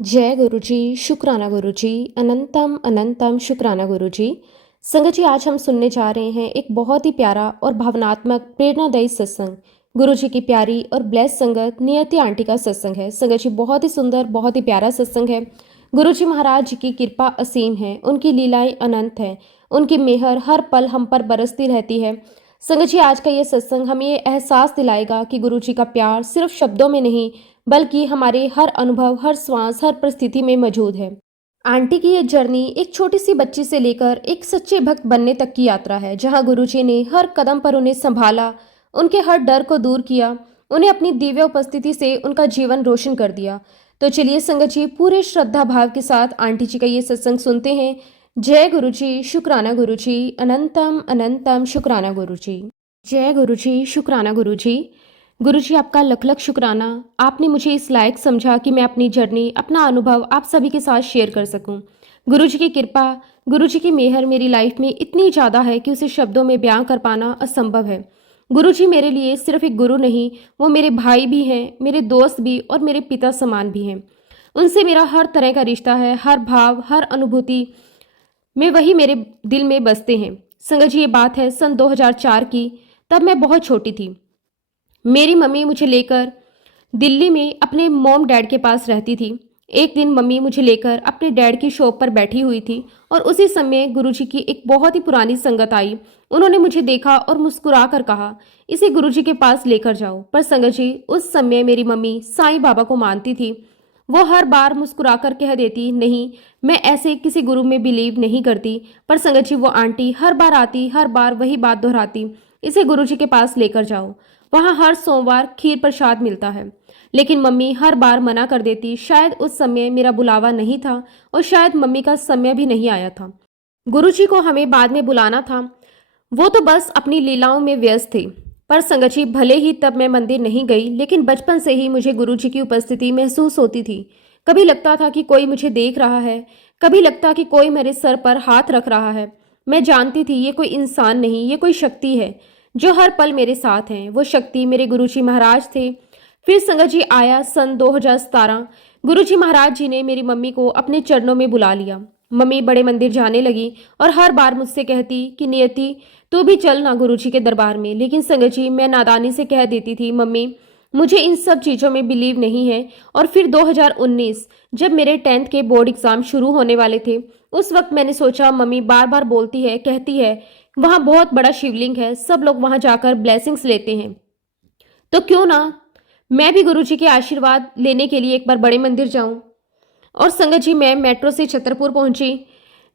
जय गुरु जी, शुक्राना गुरु जी, अनंतम अनंतम शुक्राना गुरु जी। संगत जी, आज हम सुनने जा रहे हैं एक बहुत ही प्यारा और भावनात्मक प्रेरणादायी सत्संग। गुरु जी की प्यारी और ब्लेस संगत नियति आंटी का सत्संग है। संगत जी, बहुत ही सुंदर, बहुत ही प्यारा सत्संग है। गुरु जी महाराज जी की कृपा असीम है, उनकी लीलाएं अनंत हैं, उनकी मेहर हर पल हम पर बरसती रहती है। संगत जी, आज का ये सत्संग हमें ये एहसास दिलाएगा कि गुरु जी का प्यार सिर्फ शब्दों में नहीं बल्कि हमारे हर अनुभव, हर श्वास, हर परिस्थिति में मौजूद है। आंटी की ये जर्नी एक छोटी सी बच्ची से लेकर एक सच्चे भक्त बनने तक की यात्रा है, जहां गुरुजी ने हर कदम पर उन्हें संभाला, उनके हर डर को दूर किया, उन्हें अपनी दिव्य उपस्थिति से उनका जीवन रोशन कर दिया। तो चलिए संगत जी, पूरे श्रद्धा भाव के साथ आंटी जी का ये सत्संग सुनते हैं। जय गुरु जी, शुक्राना गुरु जी, अनंतम अनंतम शुक्राना गुरु जी। जय गुरु जी, शुक्राना गुरु जी। गुरु जी, आपका लख लख शुक्राना। आपने मुझे इस लायक समझा कि मैं अपनी जर्नी, अपना अनुभव आप सभी के साथ शेयर कर सकूं। गुरु जी की कृपा, गुरु जी की मेहर मेरी लाइफ में इतनी ज़्यादा है कि उसे शब्दों में बयां कर पाना असंभव है। गुरु जी मेरे लिए सिर्फ एक गुरु नहीं, वो मेरे भाई भी हैं, मेरे दोस्त भी और मेरे पिता समान भी हैं। उनसे मेरा हर तरह का रिश्ता है, हर भाव, हर अनुभूति में वही मेरे दिल में बसते हैं। संगत जी, ये बात है सन 2004 की। तब मैं बहुत छोटी थी। मेरी मम्मी मुझे लेकर दिल्ली में अपने मॉम डैड के पास रहती थी। एक दिन मम्मी मुझे लेकर अपने डैड की शॉप पर बैठी हुई थी और उसी समय गुरुजी की एक बहुत ही पुरानी संगत आई। उन्होंने मुझे देखा और मुस्कुरा कर कहा, इसे गुरुजी के पास लेकर जाओ। पर संगत जी, उस समय मेरी मम्मी साईं बाबा को मानती थी। वो हर बार मुस्कुराकर कह देती, नहीं, मैं ऐसे किसी गुरु में बिलीव नहीं करती। पर संगत जी, वो आंटी हर बार आती, हर बार वही बात दोहराती, इसे गुरुजी के पास लेकर जाओ, वहाँ हर सोमवार खीर प्रसाद मिलता है। लेकिन मम्मी हर बार मना कर देती। शायद उस समय मेरा बुलावा नहीं था और शायद मम्मी का समय भी नहीं आया था। गुरुजी को हमें बाद में बुलाना था, वो तो बस अपनी लीलाओं में व्यस्त थे। पर संगत जी, भले ही तब मैं मंदिर नहीं गई, लेकिन बचपन से ही मुझे गुरुजी की उपस्थिति महसूस होती थी। कभी लगता था कि कोई मुझे देख रहा है, कभी लगता कि कोई मेरे सर पर हाथ रख रहा है। मैं जानती थी ये कोई इंसान नहीं, ये कोई शक्ति है जो हर पल मेरे साथ हैं। वो शक्ति मेरे गुरुजी महाराज थे। फिर संगत जी, आया सन 2017। गुरुजी महाराज जी ने मेरी मम्मी को अपने चरणों में बुला लिया। मम्मी बड़े मंदिर जाने लगी और हर बार मुझसे कहती कि नियति, तू भी चल ना गुरुजी के दरबार में। लेकिन संगत जी, मैं नादानी से कह देती थी, मम्मी मुझे इन सब चीज़ों में बिलीव नहीं है। और फिर 2019 जब मेरे 10th के बोर्ड एग्जाम शुरू होने वाले थे, उस वक्त मैंने सोचा, मम्मी बार बार बोलती है, कहती है वहाँ बहुत बड़ा शिवलिंग है, सब लोग वहाँ जाकर ब्लेसिंग्स लेते हैं, तो क्यों ना मैं भी गुरुजी के आशीर्वाद लेने के लिए एक बार बड़े मंदिर जाऊं। और संगत जी, मैं मेट्रो से छतरपुर पहुंची।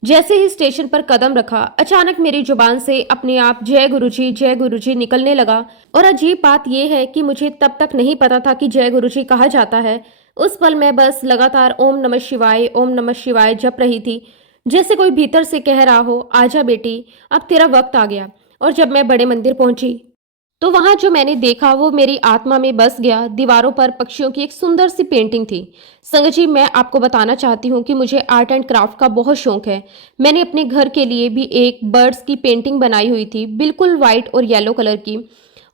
जैसे ही स्टेशन पर कदम रखा, अचानक मेरी जुबान से अपने आप जय गुरुजी निकलने लगा। और अजीब बात यह है कि मुझे तब तक नहीं पता था कि जय गुरुजी कहा जाता है। उस पल मैं बस लगातार ओम नमः शिवाय जप रही थी, जैसे कोई भीतर से कह रहा हो, आजा बेटी, अब तेरा वक्त आ गया। और जब मैं बड़े मंदिर पहुंची तो वहां जो मैंने देखा वो मेरी आत्मा में बस गया। दीवारों पर पक्षियों की एक सुंदर सी पेंटिंग थी। संगत जी, मैं आपको बताना चाहती हूँ कि मुझे आर्ट एंड क्राफ्ट का बहुत शौक है। मैंने अपने घर के लिए भी एक बर्ड्स की पेंटिंग बनाई हुई थी, बिल्कुल व्हाइट और येलो कलर की।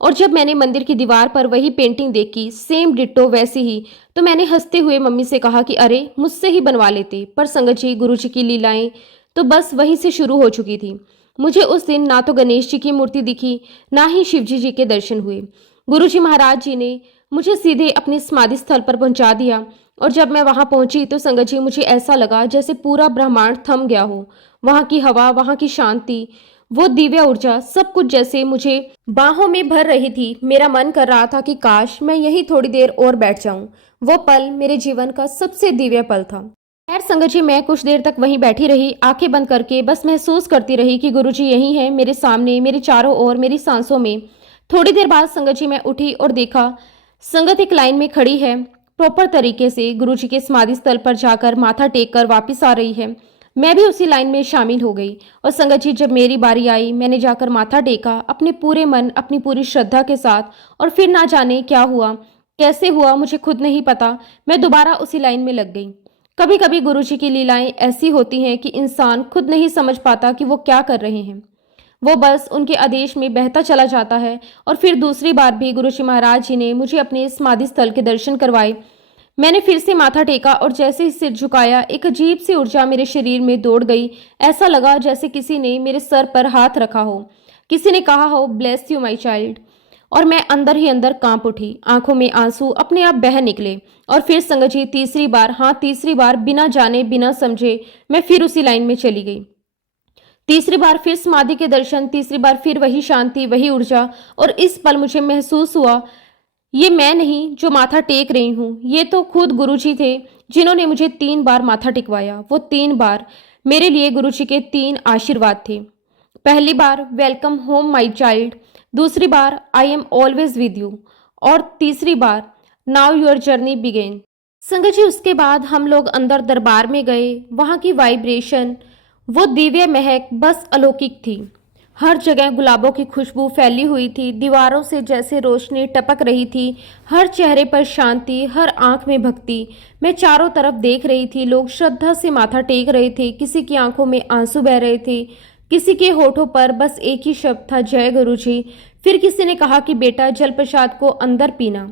और जब मैंने मंदिर की दीवार पर वही पेंटिंग देखी, सेम डिट्टो वैसी ही, तो मैंने हंसते हुए मम्मी से कहा कि अरे, मुझसे ही बनवा लेते। पर संगत जी, गुरु जी की लीलाएं तो बस वहीं से शुरू हो चुकी थी। मुझे उस दिन ना तो गणेश जी की मूर्ति दिखी, ना ही शिवजी जी के दर्शन हुए। गुरुजी महाराज जी ने मुझे सीधे अपने समाधि स्थल पर पहुंचा दिया। और जब मैं वहां पहुंची तो संगत जी, मुझे ऐसा लगा जैसे पूरा ब्रह्मांड थम गया हो। वहां की हवा, वहां की शांति, वो दिव्य ऊर्जा, सब कुछ जैसे मुझे बाहों में भर रही थी। मेरा मन कर रहा था कि काश मैं यही थोड़ी देर और बैठ जाऊं। वो पल मेरे जीवन का सबसे दिव्य पल था। खैर संगत जी, मैं कुछ देर तक वहीं बैठी रही, आंखें बंद करके बस महसूस करती रही कि गुरुजी यहीं हैं, मेरे सामने, मेरे चारों ओर, मेरी सांसों में। थोड़ी देर बाद संगत जी, मैं उठी और देखा संगत एक लाइन में खड़ी है, प्रॉपर तरीके से गुरुजी के समाधि स्थल पर जाकर माथा टेक कर वापिस आ रही है। मैं भी उसी लाइन में शामिल हो गई। और संगत जी, जब मेरी बारी आई, मैंने जाकर माथा टेका अपने पूरे मन, अपनी पूरी श्रद्धा के साथ। और फिर ना जाने क्या हुआ, कैसे हुआ, मुझे खुद नहीं पता, मैं दोबारा उसी लाइन में लग गई। कभी कभी गुरुजी की लीलाएं ऐसी होती हैं कि इंसान खुद नहीं समझ पाता कि वो क्या कर रहे हैं। वो बस उनके आदेश में बहता चला जाता है। और फिर दूसरी बार भी गुरुजी महाराज जी ने मुझे अपने समाधि स्थल के दर्शन करवाए। मैंने फिर से माथा टेका और जैसे ही सिर झुकाया एक अजीब सी ऊर्जा मेरे शरीर में दौड़ गई। ऐसा लगा जैसे किसी ने मेरे सर पर हाथ रखा हो, किसी ने कहा हो ब्लेस यू माई चाइल्ड। और मैं अंदर ही अंदर कांप उठी, आंखों में आंसू अपने आप बह निकले। और फिर संगत जी तीसरी बार, हाँ तीसरी बार, बिना जाने बिना समझे मैं फिर उसी लाइन में चली गई। तीसरी बार फिर समाधि के दर्शन, तीसरी बार फिर वही शांति, वही ऊर्जा। और इस पल मुझे महसूस हुआ ये मैं नहीं जो माथा टेक रही हूँ, ये तो खुद गुरुजी थे जिन्होंने मुझे 3 बार माथा टिकवाया। वो 3 बार मेरे लिए गुरुजी के 3 आशीर्वाद थे। पहली बार वेलकम होम माई चाइल्ड, दूसरी बार I am always with you, और तीसरी बार now your journey begin. Sangat ji उसके बाद हम लोग अंदर दरबार में गए। वहाँ की वाइब्रेशन, वो दिव्य महक बस अलौकिक थी। हर जगह गुलाबों की खुशबू फैली हुई थी, दीवारों से जैसे रोशनी टपक रही थी, हर चेहरे पर शांति, हर आंख में भक्ति। मैं चारों तरफ देख रही थी, लोग श्रद्धा से माथा टेक रहे थे, किसी की आंखों में आंसू बह रहे थे, किसी के होठों पर बस एक ही शब्द था, जय गुरु जी। फिर किसी ने कहा कि बेटा जल प्रसाद को अंदर पीना,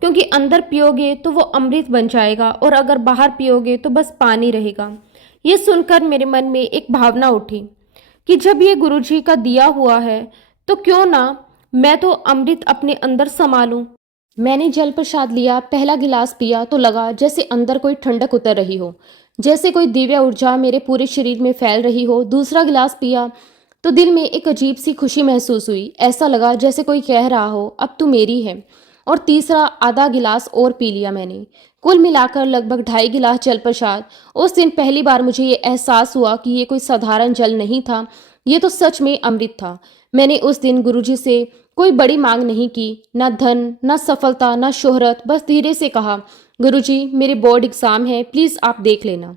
क्योंकि अंदर पियोगे तो वो अमृत बन जाएगा और अगर बाहर पियोगे तो बस पानी रहेगा। ये सुनकर मेरे मन में एक भावना उठी कि जब ये गुरुजी का दिया हुआ है तो क्यों ना मैं तो अमृत अपने अंदर समा लूं। मैंने जल प्रसाद लिया, पहला गिलास पिया तो लगा जैसे अंदर कोई ठंडक उतर रही हो, जैसे कोई दिव्य ऊर्जा मेरे पूरे शरीर में फैल रही हो। दूसरा गिलास पिया तो दिल में एक अजीब सी खुशी महसूस हुई, ऐसा लगा जैसे कोई कह रहा हो अब तू मेरी है। और तीसरा आधा गिलास और पी लिया मैंने, कुल मिलाकर लगभग 2.5 गिलास जल प्रसाद। उस दिन पहली बार मुझे ये एहसास हुआ कि ये कोई साधारण जल नहीं था, ये तो सच में अमृत था। मैंने उस दिन गुरुजी से कोई बड़ी मांग नहीं की, ना धन, ना सफलता, ना शोहरत, बस धीरे से कहा गुरुजी मेरे बोर्ड एग्जाम है, प्लीज आप देख लेना।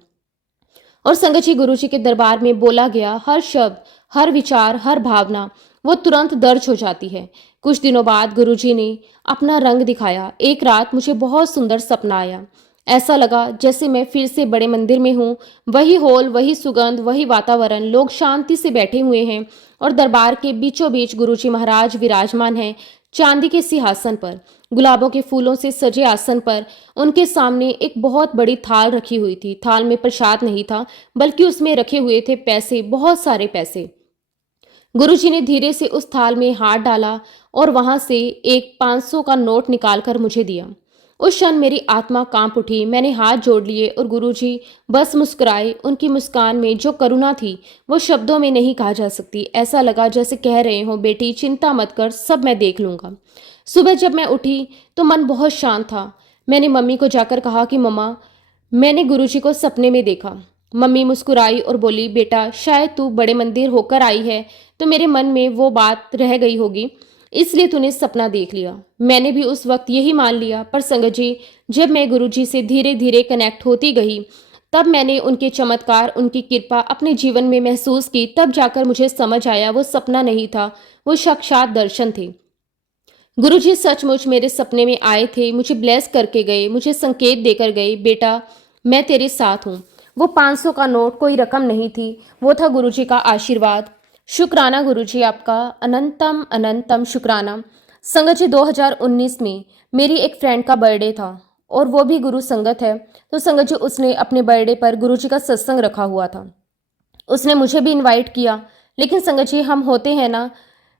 और संगत जी गुरुजी के दरबार में बोला गया हर शब्द, हर विचार, हर भावना वो तुरंत दर्ज हो जाती है। कुछ दिनों बाद गुरुजी ने अपना रंग दिखाया। एक रात मुझे बहुत सुंदर सपना आया, ऐसा लगा जैसे मैं फिर से बड़े मंदिर में हूँ। वही हॉल, वही सुगंध, वही वातावरण, लोग शांति से बैठे हुए हैं और दरबार के बीचों बीच गुरुजी महाराज विराजमान हैं, चांदी के सिंहासन पर, गुलाबों के फूलों से सजे आसन पर। उनके सामने एक बहुत बड़ी थाल रखी हुई थी। थाल में प्रसाद नहीं था, बल्कि उसमें रखे हुए थे पैसे, बहुत सारे पैसे। गुरुजी ने धीरे से उस थाल में हाथ डाला और वहां से एक 500 का नोट निकालकर मुझे दिया। उस क्षण मेरी आत्मा कांप उठी। मैंने हाथ जोड़ लिए और गुरुजी बस मुस्कुराए। उनकी मुस्कान में जो करुणा थी वो शब्दों में नहीं कहा जा सकती। ऐसा लगा जैसे कह रहे हो बेटी चिंता मत कर, सब मैं देख लूंगा। सुबह जब मैं उठी तो मन बहुत शांत था। मैंने मम्मी को जाकर कहा कि मम्मा मैंने गुरुजी को सपने में देखा। मम्मी मुस्कुराई और बोली बेटा शायद तू बड़े मंदिर होकर आई है तो मेरे मन में वो बात रह गई होगी, इसलिए तूने सपना देख लिया। मैंने भी उस वक्त यही मान लिया। पर संगत जी जब मैं गुरुजी से धीरे धीरे कनेक्ट होती गई तब मैंने उनके चमत्कार, उनकी कृपा अपने जीवन में महसूस की। तब जाकर मुझे समझ आया वो सपना नहीं था, वो साक्षात दर्शन थे। गुरुजी सचमुच मेरे सपने में आए थे, मुझे ब्लेस करके गए, मुझे संकेत देकर गए बेटा मैं तेरे साथ हूँ। वो 500 का नोट कोई रकम नहीं थी, वो था गुरुजी का आशीर्वाद। शुक्राना गुरुजी आपका, अनंतम अनंतम शुक्राना। संगत जी 2019 में मेरी एक फ्रेंड का बर्थडे था और वो भी गुरु संगत है। तो संगत जी उसने अपने बर्थडे पर गुरुजी का सत्संग रखा हुआ था। उसने मुझे भी इनवाइट किया, लेकिन संगत जी हम होते हैं ना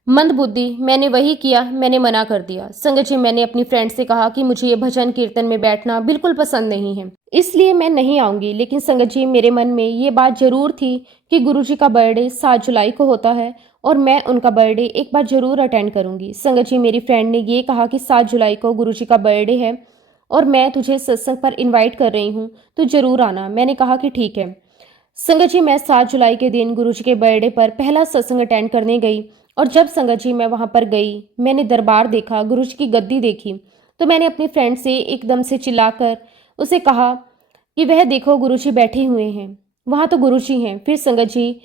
मंदबुद्धि, मैंने वही किया, मैंने मना कर दिया। संगत जी मैंने अपनी फ्रेंड से कहा कि मुझे ये भजन कीर्तन में बैठना बिल्कुल पसंद नहीं है, इसलिए मैं नहीं आऊंगी। लेकिन संगत जी मेरे मन में ये बात जरूर थी कि गुरुजी का बर्थडे 7 जुलाई को होता है और मैं उनका बर्थडे एक बार जरूर अटेंड करूंगी। संगत जी मेरी फ्रेंड ने ये कहा कि 7 जुलाई को गुरुजी का बर्थडे है और मैं तुझे सत्संग पर इन्वाइट कर रही हूँ, तो जरूर आना। मैंने कहा कि ठीक है। संगत जी मैं 7 जुलाई के दिन गुरुजी के बर्थडे पर पहला सत्संग अटेंड करने गई और जब संगत जी मैं वहां पर गई, मैंने दरबार देखा, गुरुजी की गद्दी देखी, तो मैंने अपनी फ्रेंड से एकदम से चिल्लाकर उसे कहा कि वह देखो गुरुजी बैठे हुए हैं, वहां तो गुरुजी हैं। फिर संगत जी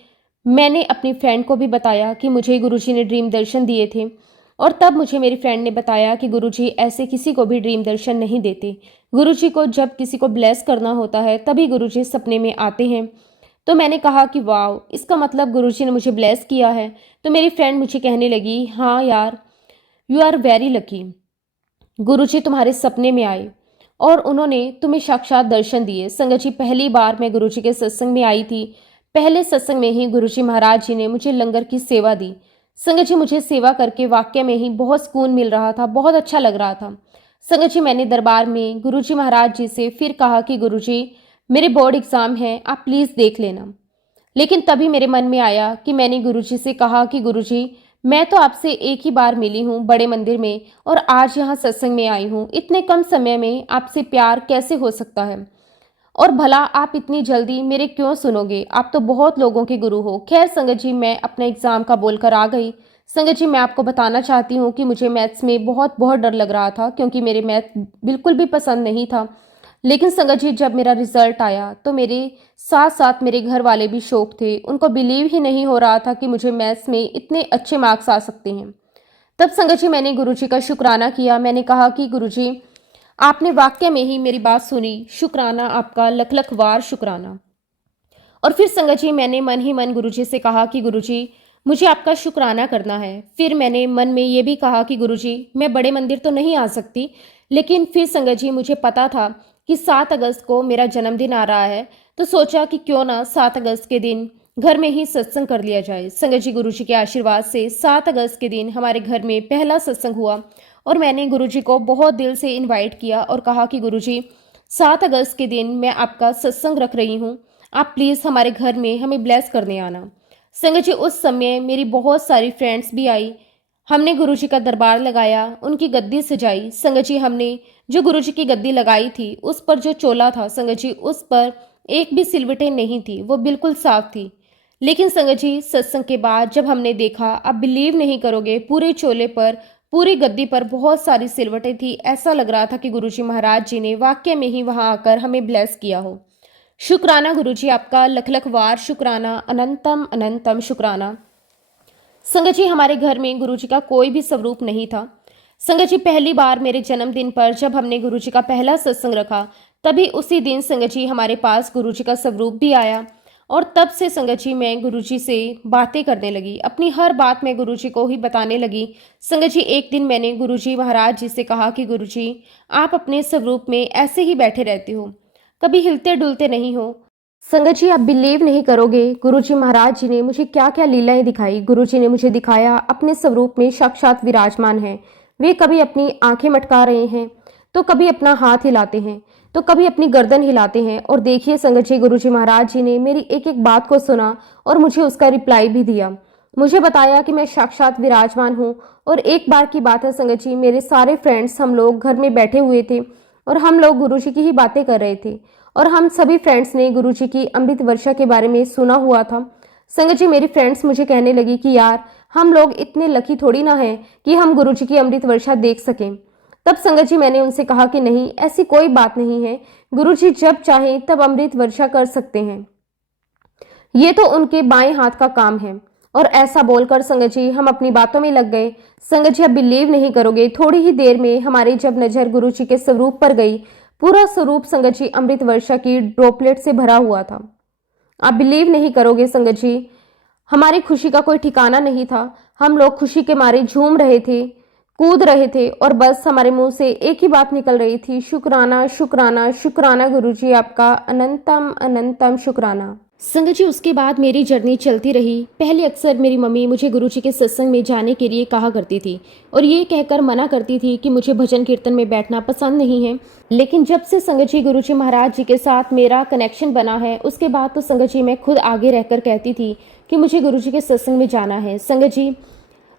मैंने अपनी फ्रेंड को भी बताया कि मुझे गुरुजी ने ड्रीम दर्शन दिए थे और तब मुझे मेरी फ्रेंड ने बताया कि गुरुजी ऐसे किसी को भी ड्रीम दर्शन नहीं देते। गुरुजी को जब किसी को ब्लेस करना होता है तभी गुरुजी सपने में आते हैं। तो मैंने कहा कि वाह, इसका मतलब गुरुजी ने मुझे ब्लेस किया है। तो मेरी फ्रेंड मुझे कहने लगी हाँ यार, यू आर वेरी लकी, गुरुजी तुम्हारे सपने में आए और उन्होंने तुम्हें साक्षात दर्शन दिए। संगत जी, पहली बार मैं गुरुजी के सत्संग में आई थी। पहले सत्संग में ही गुरुजी महाराज जी ने मुझे लंगर की सेवा दी। संगत जी, मुझे सेवा करके वाकई में ही बहुत सुकून मिल रहा था, बहुत अच्छा लग रहा था। संगत जी, मैंने दरबार में गुरुजी महाराज जी से फिर कहा कि गुरुजी, मेरे बोर्ड एग्ज़ाम है, आप प्लीज़ देख लेना। लेकिन तभी मेरे मन में आया कि मैंने गुरुजी से कहा कि गुरुजी, मैं तो आपसे एक ही बार मिली हूँ बड़े मंदिर में और आज यहाँ सत्संग में आई हूँ। इतने कम समय में आपसे प्यार कैसे हो सकता है? और भला आप इतनी जल्दी मेरे क्यों सुनोगे? आप तो बहुत लोगों के गुरु हो। खैर संगत जी, मैं अपने एग्ज़ाम का बोलकर आ गई। संगत जी, मैं आपको बताना चाहती हूँ कि मुझे मैथ्स में बहुत बहुत डर लग रहा था, क्योंकि मेरे मैथ बिल्कुल भी पसंद नहीं था। लेकिन संगत जी, जब मेरा रिजल्ट आया तो मेरे साथ साथ मेरे घर वाले भी शौक थे। उनको बिलीव ही नहीं हो रहा था कि मुझे मैथ्स में इतने अच्छे मार्क्स आ सकते हैं। तब संगत जी, मैंने गुरुजी का शुक्राना किया। मैंने कहा कि गुरुजी, आपने वाकई में ही मेरी बात सुनी, शुक्राना आपका, लख लख वार शुक्राना। और फिर संगत जी, मैंने मन ही मन गुरुजी से कहा कि गुरुजी, मुझे आपका शुक्राना करना है। फिर मैंने मन में ये भी कहा कि गुरुजी, मैं बड़े मंदिर तो नहीं आ सकती, लेकिन फिर संगत जी, मुझे पता था कि 7 अगस्त को मेरा जन्मदिन आ रहा है, तो सोचा कि क्यों ना 7 अगस्त के दिन घर में ही सत्संग कर लिया जाए। संगत जी, गुरुजी के आशीर्वाद से 7 अगस्त के दिन हमारे घर में पहला सत्संग हुआ और मैंने गुरुजी को बहुत दिल से इनवाइट किया और कहा कि गुरुजी, 7 अगस्त के दिन मैं आपका सत्संग रख रही हूँ, आप प्लीज़ हमारे घर में हमें ब्लेस करने आना। संगत जी, उस समय मेरी बहुत सारी फ्रेंड्स भी आई। हमने गुरुजी का दरबार लगाया, उनकी गद्दी सजाई। संगत जी, हमने जो गुरुजी की गद्दी लगाई थी उस पर जो चोला था संगत जी, उस पर एक भी सिलवटें नहीं थी, वो बिल्कुल साफ थी। लेकिन संगत जी, सत्संग के बाद जब हमने देखा, आप बिलीव नहीं करोगे, पूरे चोले पर, पूरी गद्दी पर बहुत सारी सिलवटें थी। ऐसा लग रहा था कि गुरुजी महाराज जी ने वाकई में ही वहां आकर हमें ब्लेस किया हो। शुक्राना गुरुजी आपका, लख लख वार शुक्राना, अनंतम अनंतम शुक्राना। संगत जी, हमारे घर में गुरुजी का कोई भी स्वरूप नहीं था। संगत जी, पहली बार मेरे जन्मदिन पर जब हमने गुरुजी का पहला सत्संग रखा, तभी उसी दिन संगत जी हमारे पास गुरुजी का स्वरूप भी आया और तब से संगत जी मैं गुरुजी से बातें करने लगी। अपनी हर बात मैं गुरुजी को ही बताने लगी। संगत जी, एक दिन मैंने गुरुजी महाराज जी से कहा कि गुरुजी, आप अपने स्वरूप में ऐसे ही बैठे रहते हो, कभी हिलते डुलते नहीं हो। संगत जी, आप बिलीव नहीं करोगे, गुरुजी महाराज जी ने मुझे क्या क्या लीलाएं दिखाई। गुरुजी ने मुझे दिखाया अपने स्वरूप में साक्षात विराजमान है। वे कभी अपनी आंखें मटका रहे हैं, तो कभी अपना हाथ हिलाते हैं, तो कभी अपनी गर्दन हिलाते हैं। और देखिए संगत जी, गुरुजी महाराज जी ने मेरी एक एक बात को सुना और मुझे उसका रिप्लाई भी दिया। मुझे बताया कि मैं साक्षात विराजमान हूँ। और एक बार की बात है संगत जी, मेरे सारे फ्रेंड्स, हम लोग घर में बैठे हुए थे और हम लोग गुरुजी की ही बातें कर रहे थे और हम सभी फ्रेंड्स ने गुरुजी की अमृत वर्षा के बारे में सुना हुआ था। संगत जी, मेरी फ्रेंड्स मुझे कहने लगी कि यार, हम लोग इतने लकी थोड़ी ना हैं कि हम गुरुजी की अमृत वर्षा देख सकें। तब संगत जी, मैंने उनसे कहा कि नहीं, ऐसी कोई बात नहीं है, गुरुजी जब चाहें तब अमृत वर्षा कर सकते हैं, ये तो उनके बाएं हाथ का काम है। और ऐसा बोलकर संगत जी हम अपनी बातों में लग गए। संगत जी, आप बिलीव नहीं करोगे, थोड़ी ही देर में हमारी जब नजर गुरुजी के स्वरूप पर गई, पूरा स्वरूप संगत जी अमृत वर्षा की ड्रॉपलेट से भरा हुआ था। आप बिलीव नहीं करोगे संगत जी, हमारी खुशी का कोई ठिकाना नहीं था। हम लोग खुशी के मारे झूम रहे थे, कूद रहे थे और बस हमारे मुंह से एक ही बात निकल रही थी, शुक्राना शुक्राना शुक्राना गुरुजी आपका, अनंतम अनंतम शुक्राना। संगत जी, उसके बाद मेरी जर्नी चलती रही। पहले अक्सर मेरी मम्मी मुझे गुरुजी के सत्संग में जाने के लिए कहा करती थी और ये कहकर मना करती थी कि मुझे भजन कीर्तन में बैठना पसंद नहीं है। लेकिन जब से संगत जी गुरुजी महाराज जी के साथ मेरा कनेक्शन बना है, उसके बाद तो संगत जी मैं खुद आगे रहकर कहती थी कि मुझे गुरुजी के सत्संग में जाना है। संगत जी,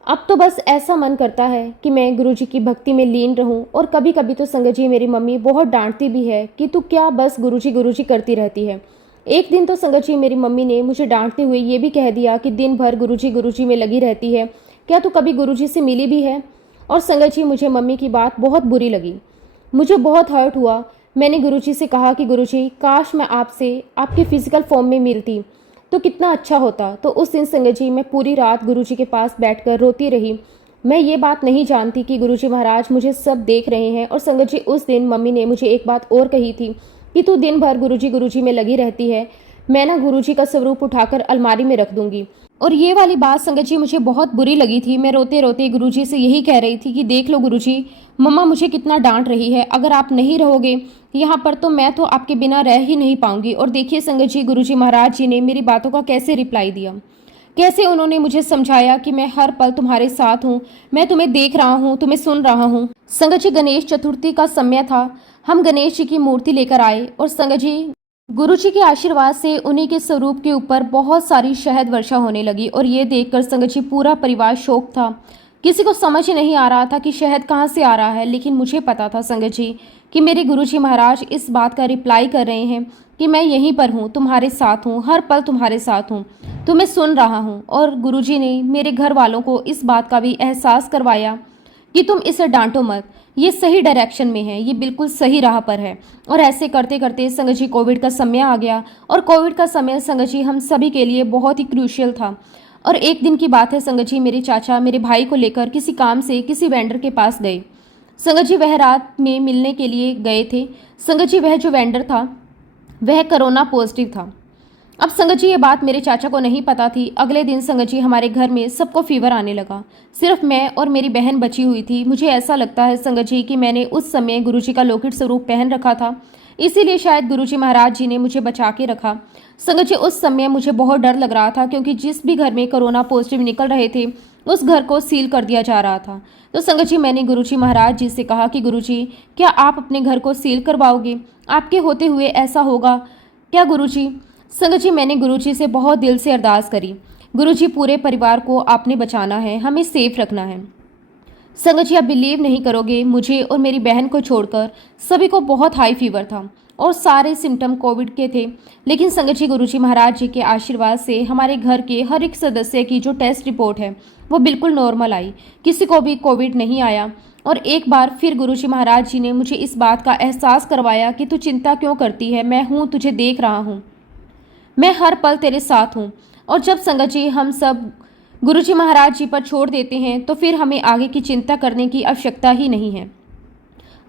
अब तो बस ऐसा मन करता है कि मैं गुरुजी की भक्ति में लीन रहूं। और कभी कभी तो संगत जी मेरी मम्मी बहुत डांटती भी है कि तू क्या बस गुरुजी गुरुजी करती रहती है। एक दिन तो संगत जी मेरी मम्मी ने मुझे डांटते हुए ये भी कह दिया कि दिन भर गुरुजी गुरुजी में लगी रहती है, क्या तू कभी गुरुजी से मिली भी है? और संगत जी, मुझे मम्मी की बात बहुत बुरी लगी, मुझे बहुत हर्ट हुआ। मैंने गुरुजी से कहा कि गुरुजी, काश मैं आपसे आपके फिजिकल फॉर्म में मिलती तो कितना अच्छा होता। तो उस दिन संगत जी मैं पूरी रात गुरुजी के पास बैठकर रोती रही। मैं ये बात नहीं जानती कि गुरुजी महाराज मुझे सब देख रहे हैं। और संगत जी, उस दिन मम्मी ने मुझे एक बात और कही थी कि तू दिन भर गुरुजी गुरुजी में लगी रहती है, मैं ना गुरुजी का स्वरूप उठाकर अलमारी में रख दूंगी। और ये वाली बात संगत जी मुझे बहुत बुरी लगी थी। मैं रोते रोते गुरुजी से यही कह रही थी कि देख लो गुरुजी, मम्मा मुझे कितना डांट रही है, अगर आप नहीं रहोगे यहाँ पर तो मैं तो आपके बिना रह ही नहीं पाऊंगी। और देखिए संगत जी, गुरुजी महाराज जी ने मेरी बातों का कैसे रिप्लाई दिया, कैसे उन्होंने मुझे समझाया कि मैं हर पल तुम्हारे साथ हूँ, मैं तुम्हें देख रहा हूँ, तुम्हें सुन रहा हूँ। संगत जी, गणेश चतुर्थी का समय था। हम गणेश जी की मूर्ति लेकर आए और संगत जी गुरुजी के आशीर्वाद से उन्हीं के स्वरूप के ऊपर बहुत सारी शहद वर्षा होने लगी। और ये देखकर संगत जी पूरा परिवार शौक था। किसी को समझ ही नहीं आ रहा था कि शहद कहाँ से आ रहा है, लेकिन मुझे पता था संगत जी कि मेरे गुरुजी महाराज इस बात का रिप्लाई कर रहे हैं कि मैं यहीं पर हूँ, तुम्हारे साथ हूँ, हर पल तुम्हारे साथ हूँ, तुम्हें सुन रहा हूँ। और गुरुजी ने मेरे घर वालों को इस बात का भी एहसास करवाया कि तुम इसे डांटो मत, ये सही डायरेक्शन में है, ये बिल्कुल सही राह पर है। और ऐसे करते करते संगत जी कोविड का समय आ गया। और कोविड का समय संगत जी हम सभी के लिए बहुत ही क्रूशियल था। और एक दिन की बात है संगत जी, मेरे चाचा मेरे भाई को लेकर किसी काम से किसी वेंडर के पास गए। संगत जी वह रात में मिलने के लिए गए थे। संगत जी वह जो वेंडर था वह कोरोना पॉजिटिव था। अब संगत जी ये बात मेरे चाचा को नहीं पता थी। अगले दिन संगत जी हमारे घर में सबको फीवर आने लगा, सिर्फ मैं और मेरी बहन बची हुई थी। मुझे ऐसा लगता है संगत जी कि मैंने उस समय गुरुजी का लौकिक स्वरूप पहन रखा था, इसीलिए शायद गुरुजी महाराज जी ने मुझे बचा के रखा। संगत जी उस समय मुझे बहुत डर लग रहा था, क्योंकि जिस भी घर में कोरोना पॉजिटिव निकल रहे थे उस घर को सील कर दिया जा रहा था। तो संगत जी मैंने गुरुजी महाराज जी से कहा कि गुरुजी, क्या आप अपने घर को सील करवाओगे? आपके होते हुए ऐसा होगा क्या गुरुजी? संगत जी मैंने गुरुजी से बहुत दिल से अरदास करी, गुरुजी पूरे परिवार को आपने बचाना है, हमें सेफ रखना है। संगत जी आप बिलीव नहीं करोगे, मुझे और मेरी बहन को छोड़कर सभी को बहुत हाई फीवर था और सारे सिम्टम कोविड के थे। लेकिन संगत जी गुरुजी महाराज जी के आशीर्वाद से हमारे घर के हर एक सदस्य की जो टेस्ट रिपोर्ट है वो बिल्कुल नॉर्मल आई, किसी को भी कोविड नहीं आया। और एक बार फिर गुरुजी महाराज जी ने मुझे इस बात का एहसास करवाया कि तू चिंता क्यों करती है, मैं हूँ, तुझे देख रहा हूँ, मैं हर पल तेरे साथ हूँ। और जब संगत जी हम सब गुरुजी महाराज जी पर छोड़ देते हैं तो फिर हमें आगे की चिंता करने की आवश्यकता ही नहीं है।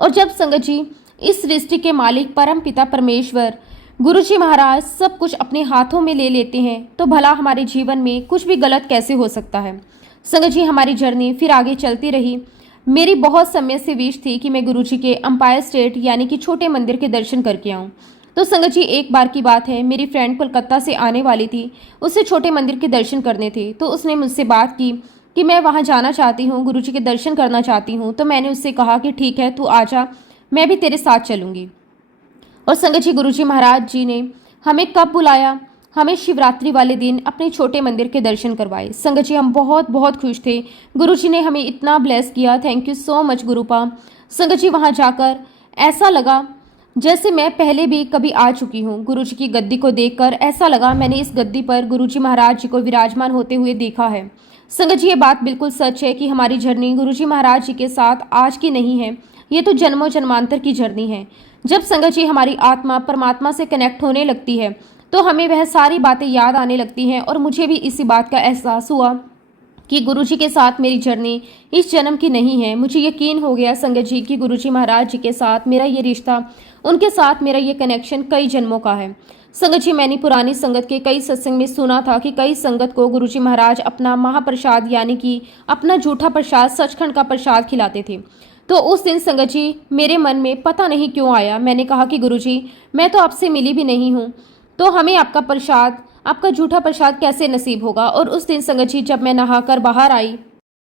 और जब संगत जी इस सृष्टि के मालिक परम पिता परमेश्वर गुरुजी महाराज सब कुछ अपने हाथों में ले लेते हैं तो भला हमारे जीवन में कुछ भी गलत कैसे हो सकता है। संगत जी हमारी जर्नी फिर आगे चलती रही। मेरी बहुत समय से विश थी कि मैं गुरुजी के अंपायर स्टेट यानी कि छोटे मंदिर के दर्शन करके आऊँ। तो संगत जी एक बार की बात है, मेरी फ्रेंड कोलकाता से आने वाली थी, उसे छोटे मंदिर के दर्शन करने थे। तो उसने मुझसे बात की कि मैं वहाँ जाना चाहती हूँ, गुरुजी के दर्शन करना चाहती हूँ। तो मैंने उससे कहा कि ठीक है तू आ जा, मैं भी तेरे साथ चलूँगी। और संगत जी गुरुजी महाराज जी ने हमें कब बुलाया, हमें शिवरात्रि वाले दिन अपने छोटे मंदिर के दर्शन करवाए। संगत जी हम बहुत बहुत खुश थे, गुरुजी ने हमें इतना ब्लेस किया, थैंक यू सो मच गुरुपा। संगत जी वहाँ जाकर ऐसा लगा जैसे मैं पहले भी कभी आ चुकी हूँ। गुरुजी की गद्दी को देखकर ऐसा लगा मैंने इस गद्दी पर गुरुजी महाराज जी को विराजमान होते हुए देखा है। संगत जी ये बात बिल्कुल सच है कि हमारी जर्नी गुरुजी महाराज जी के साथ आज की नहीं है, ये तो जन्मों जन्मांतर की जर्नी है। जब संगत जी हमारी आत्मा परमात्मा से कनेक्ट होने लगती है तो हमें वह सारी बातें याद आने लगती हैं। और मुझे भी इसी बात का एहसास हुआ कि गुरुजी के साथ मेरी जर्नी इस जन्म की नहीं है। मुझे यकीन हो गया संगत जी कि गुरुजी महाराज जी के साथ मेरा ये रिश्ता, उनके साथ मेरा ये कनेक्शन कई जन्मों का है। संगत जी मैंने पुरानी संगत के कई सत्संग में सुना था कि कई संगत को गुरुजी महाराज अपना महाप्रसाद यानी कि अपना जूठा प्रसाद, सचखंड का प्रसाद खिलाते थे। तो उस दिन संगत जी मेरे मन में पता नहीं क्यों आया, मैंने कहा कि गुरुजी मैं तो आपसे मिली भी नहीं हूँ, तो हमें आपका प्रसाद, आपका जूठा प्रसाद कैसे नसीब होगा। और उस दिन संगत जी जब मैं नहाकर बाहर आई,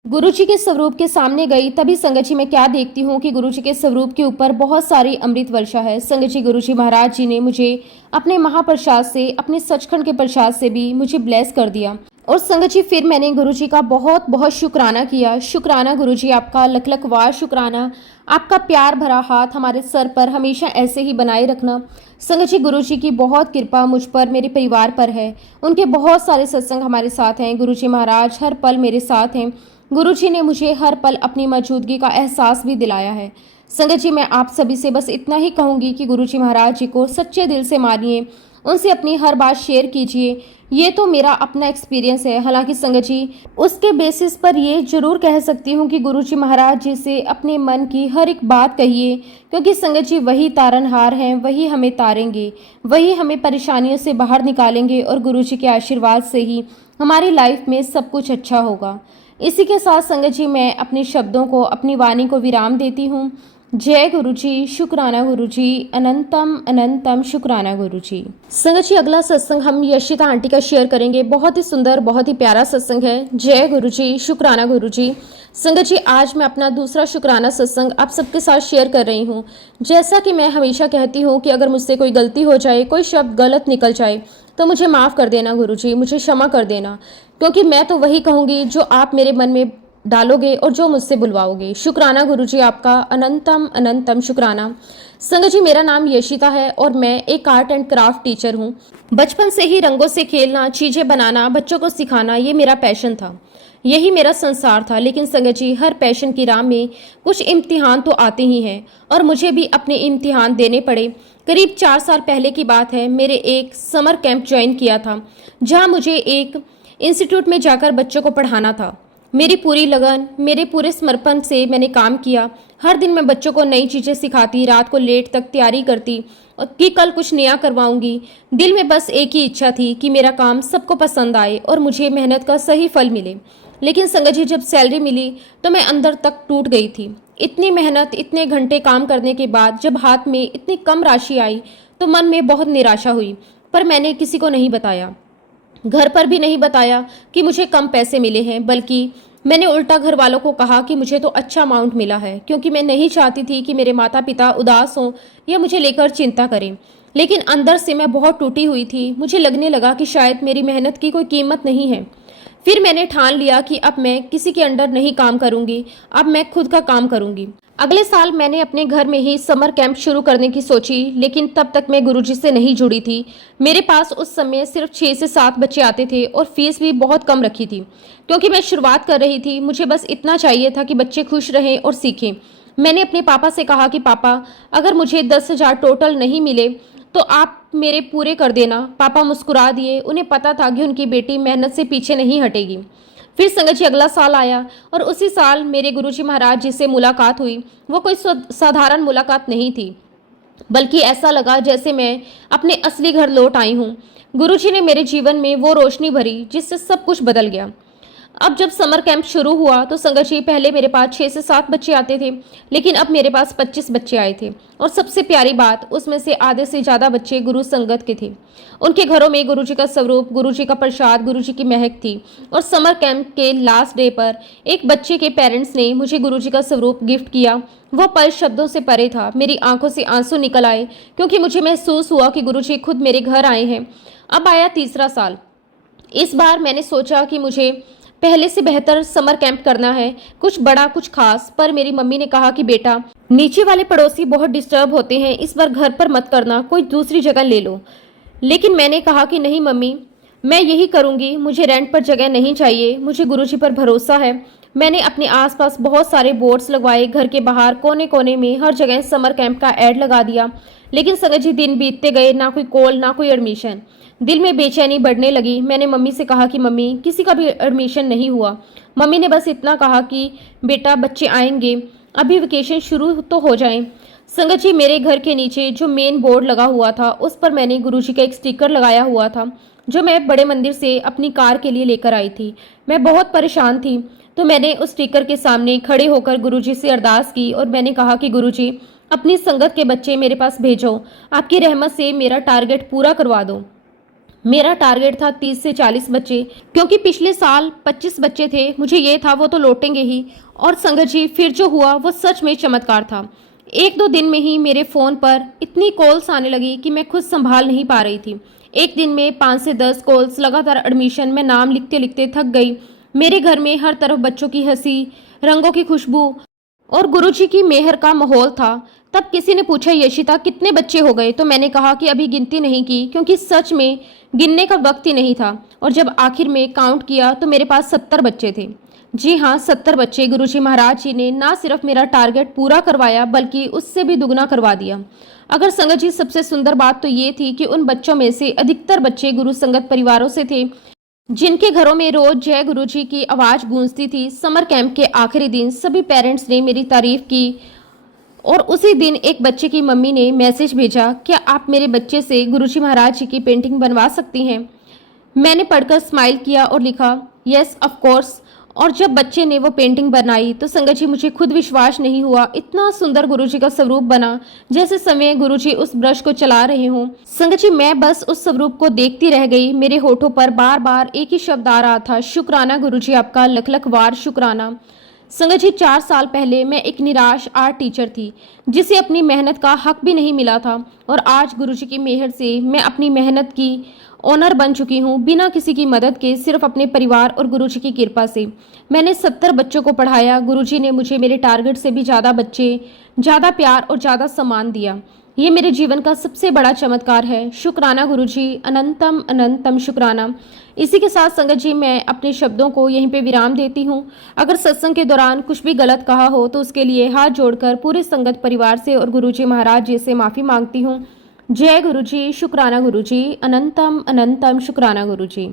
गुरुजी के स्वरूप के सामने गई, तभी संगत जी मैं क्या देखती हूँ कि गुरुजी के स्वरूप के ऊपर बहुत सारी अमृत वर्षा है। संगत जी गुरुजी महाराज जी ने मुझे अपने महाप्रसाद से, अपने सचखंड के प्रसाद से भी मुझे ब्लेस कर दिया। और संगत जी फिर मैंने गुरुजी का बहुत बहुत शुक्राना किया। शुक्राना गुरुजी आपका, लख लख वार शुक्राना। आपका प्यार भरा हाथ हमारे सर पर हमेशा ऐसे ही बनाए रखना। संगत जी गुरुजी की बहुत कृपा मुझ पर, मेरे परिवार पर है। उनके बहुत सारे सत्संग हमारे साथ हैं। गुरुजी महाराज हर पल मेरे साथ हैं। गुरुजी ने मुझे हर पल अपनी मौजूदगी का एहसास भी दिलाया है। संगत जी मैं आप सभी से बस इतना ही कहूँगी कि गुरुजी महाराज जी को सच्चे दिल से मानिए, उनसे अपनी हर बात शेयर कीजिए, ये तो मेरा अपना एक्सपीरियंस है। हालांकि संगत जी, उसके बेसिस पर ये जरूर कह सकती हूँ कि गुरुजी महाराज जी से अपने मन की हर एक बात कहिए, क्योंकि संगत जी वही तारनहार हैं, वही हमें तारेंगे, वही हमें परेशानियों से बाहर निकालेंगे और गुरुजी के आशीर्वाद से ही हमारी लाइफ में सब कुछ अच्छा होगा। इसी के साथ संगत जी, मैं अपने शब्दों को, अपनी वाणी को विराम देती हूँ। जय गुरुजी, शुक्राना गुरुजी, अनंतम अनंतम शुक्राना गुरुजी। संगत जी, अगला सत्संग हम यशिता आंटी का शेयर करेंगे। बहुत ही सुंदर, बहुत ही प्यारा सत्संग है। जय गुरुजी, शुक्राना गुरुजी। संगत जी, आज मैं अपना दूसरा शुक्राना सत्संग आप सबके साथ शेयर कर रही हूँ। जैसा कि मैं हमेशा कहती हूँ कि अगर मुझसे कोई गलती हो जाए, कोई शब्द गलत निकल जाए, तो मुझे माफ़ कर देना गुरुजी, मुझे क्षमा कर देना, क्योंकि मैं तो वही कहूँगी जो आप मेरे मन में डालोगे और जो मुझसे बुलवाओगे। शुक्राना गुरुजी आपका, अनंतम अनंतम शुक्राना। संगत जी, मेरा नाम यशिता है और मैं एक आर्ट एंड क्राफ्ट टीचर हूँ। बचपन से ही रंगों से खेलना, चीज़ें बनाना, बच्चों को सिखाना, ये मेरा पैशन था, यही मेरा संसार था। लेकिन संगत जी, हर पैशन की राह में कुछ इम्तिहान तो आते ही हैं और मुझे भी अपने इम्तिहान देने पड़े। करीब 4 साल पहले की बात है। मेरे एक समर कैंप ज्वाइन किया था, जहाँ मुझे एक इंस्टीट्यूट में जाकर बच्चों को पढ़ाना था। मेरी पूरी लगन, मेरे पूरे समर्पण से मैंने काम किया। हर दिन मैं बच्चों को नई चीज़ें सिखाती, रात को लेट तक तैयारी करती और कि कल कुछ नया करवाऊंगी। दिल में बस एक ही इच्छा थी कि मेरा काम सबको पसंद आए और मुझे मेहनत का सही फल मिले। लेकिन संगत जी, जब सैलरी मिली तो मैं अंदर तक टूट गई थी। इतनी मेहनत, इतने घंटे काम करने के बाद जब हाथ में इतनी कम राशि आई तो मन में बहुत निराशा हुई। पर मैंने किसी को नहीं बताया, घर पर भी नहीं बताया कि मुझे कम पैसे मिले हैं, बल्कि मैंने उल्टा घर वालों को कहा कि मुझे तो अच्छा अमाउंट मिला है, क्योंकि मैं नहीं चाहती थी कि मेरे माता पिता उदास हों या मुझे लेकर चिंता करें। लेकिन अंदर से मैं बहुत टूटी हुई थी। मुझे लगने लगा कि शायद मेरी मेहनत की कोई कीमत नहीं है। फिर मैंने ठान लिया कि अब मैं किसी के अंडर नहीं काम करूंगी, अब मैं खुद का काम करूंगी। अगले साल मैंने अपने घर में ही समर कैंप शुरू करने की सोची, लेकिन तब तक मैं गुरुजी से नहीं जुड़ी थी। मेरे पास उस समय सिर्फ 6 से 7 बच्चे आते थे और फीस भी बहुत कम रखी थी, क्योंकि मैं शुरुआत कर रही थी। मुझे बस इतना चाहिए था कि बच्चे खुश रहें और सीखें। मैंने अपने पापा से कहा कि पापा, अगर मुझे 10,000 टोटल नहीं मिले तो आप मेरे पूरे कर देना। पापा मुस्कुरा दिए। उन्हें पता था कि उनकी बेटी मेहनत से पीछे नहीं हटेगी। फिर संगत जी, अगला साल आया और उसी साल मेरे गुरुजी महाराज जी से मुलाकात हुई। वो कोई साधारण मुलाकात नहीं थी, बल्कि ऐसा लगा जैसे मैं अपने असली घर लौट आई हूँ। गुरुजी ने मेरे जीवन में वो रोशनी भरी जिससे सब कुछ बदल गया। अब जब समर कैंप शुरू हुआ तो संगत जी, पहले मेरे पास 6 से 7 बच्चे आते थे, लेकिन अब मेरे पास 25 बच्चे आए थे। और सबसे प्यारी बात, उसमें से आधे से ज़्यादा बच्चे गुरु संगत के थे। उनके घरों में गुरुजी का स्वरूप, गुरुजी का प्रसाद, गुरुजी की महक थी। और समर कैंप के लास्ट डे पर एक बच्चे के पेरेंट्स ने मुझे गुरुजी का स्वरूप गिफ्ट किया। वह पल शब्दों से परे था। मेरी आंखों से आंसू निकल आए, क्योंकि मुझे महसूस हुआ कि गुरुजी खुद मेरे घर आए हैं। अब आया तीसरा साल। इस बार मैंने सोचा कि मुझे पहले से बेहतर समर कैंप करना है, कुछ बड़ा, कुछ खास। पर मेरी मम्मी ने कहा कि बेटा, नीचे वाले पड़ोसी बहुत डिस्टर्ब होते हैं, इस बार घर पर मत करना, कोई दूसरी जगह ले लो। लेकिन मैंने कहा कि नहीं मम्मी, मैं यही करूंगी। मुझे रेंट पर जगह नहीं चाहिए, मुझे गुरुजी पर भरोसा है। मैंने अपने आसपास बहुत सारे बोर्ड्स लगवाए, घर के बाहर कोने कोने में हर जगह समर कैंप का ऐड लगा दिया। लेकिन संगत जी, दिन बीतते गए, ना कोई कॉल, ना कोई एडमिशन। दिल में बेचैनी बढ़ने लगी। मैंने मम्मी से कहा कि मम्मी, किसी का भी एडमिशन नहीं हुआ। मम्मी ने बस इतना कहा कि बेटा, बच्चे आएंगे, अभी वेकेशन शुरू तो हो जाए। संगत जी, मेरे घर के नीचे जो मेन बोर्ड लगा हुआ था, उस पर मैंने गुरुजी का एक स्टिकर लगाया हुआ था, जो मैं बड़े मंदिर से अपनी कार के लिए लेकर आई थी। मैं बहुत परेशान थी, तो मैंने उस स्टिकर के सामने खड़े होकर गुरुजी से अरदास की और मैंने कहा कि गुरुजी, अपनी संगत के बच्चे मेरे पास भेजो, आपकी रहमत से मेरा टारगेट पूरा करवा दो। मेरा टारगेट था 30 से 40 बच्चे, क्योंकि पिछले साल 25 बच्चे थे। मुझे ये था वो तो लौटेंगे ही। और संगत जी, फिर जो हुआ वो सच में चमत्कार था। 1-2 दिन में ही मेरे फ़ोन पर इतनी कॉल्स आने लगी कि मैं खुद संभाल नहीं पा रही थी। एक दिन में 5 से 10 कॉल्स लगातार एडमिशन में नाम लिखते लिखते थक गई। मेरे घर में हर तरफ बच्चों की हंसी, रंगों की खुशबू और गुरुजी की मेहर का माहौल था। तब किसी ने पूछा, यशिता, कितने बच्चे हो गए? तो मैंने कहा कि अभी गिनती नहीं की, क्योंकि सच में गिनने का वक्त ही नहीं था। और जब आखिर में काउंट किया तो मेरे पास 70 बच्चे थे। जी हाँ, 70 बच्चे गुरुजी महाराज जी ने ना सिर्फ मेरा टारगेट पूरा करवाया बल्कि उससे भी दुगना करवा दिया। अगर संगत जी, सबसे सुंदर बात तो ये थी कि उन बच्चों में से अधिकतर बच्चे गुरु संगत परिवारों से थे, जिनके घरों में रोज जय गुरु जी की आवाज गूंजती थी। समर कैंप के आखिरी दिन सभी पेरेंट्स ने मेरी तारीफ की और उसी दिन एक बच्चे की मम्मी ने मैसेज भेजा, क्या आप मेरे बच्चे से गुरुजी महाराज जी की पेंटिंग बनवा सकती हैं? मैंने पढ़कर स्माइल किया और लिखा, यस ऑफ कोर्स। और जब बच्चे ने वो पेंटिंग बनाई तो संगत जी, मुझे खुद विश्वास नहीं हुआ, इतना सुंदर गुरुजी का स्वरूप बना, जैसे समय गुरुजी उस ब्रश को चला रहे हों। संगत जी, मैं बस उस स्वरूप को देखती रह गई। मेरे होठों पर बार बार एक ही शब्द आ रहा था, शुक्राना गुरुजी, आपका लख लख वार शुक्राना। संगत जी, 4 साल पहले मैं एक निराश आर्ट टीचर थी, जिसे अपनी मेहनत का हक भी नहीं मिला था, और आज गुरुजी की मेहर से मैं अपनी मेहनत की ओनर बन चुकी हूँ, बिना किसी की मदद के, सिर्फ अपने परिवार और गुरुजी की कृपा से। मैंने 70 बच्चों को पढ़ाया। गुरुजी ने मुझे मेरे टारगेट से भी ज़्यादा बच्चे, ज़्यादा प्यार और ज़्यादा सम्मान दिया। ये मेरे जीवन का सबसे बड़ा चमत्कार है। शुक्राना गुरुजी, अनंतम अनंतम शुक्राना। इसी के साथ संगत जी, मैं अपने शब्दों को यहीं पे विराम देती हूँ। अगर सत्संग के दौरान कुछ भी गलत कहा हो तो उसके लिए हाथ जोड़कर पूरे संगत परिवार से और गुरुजी महाराज जी से माफ़ी मांगती हूँ। जय गुरुजी, शुक्राना गुरुजी, अनंतम अनंतम शुक्राना गुरुजी।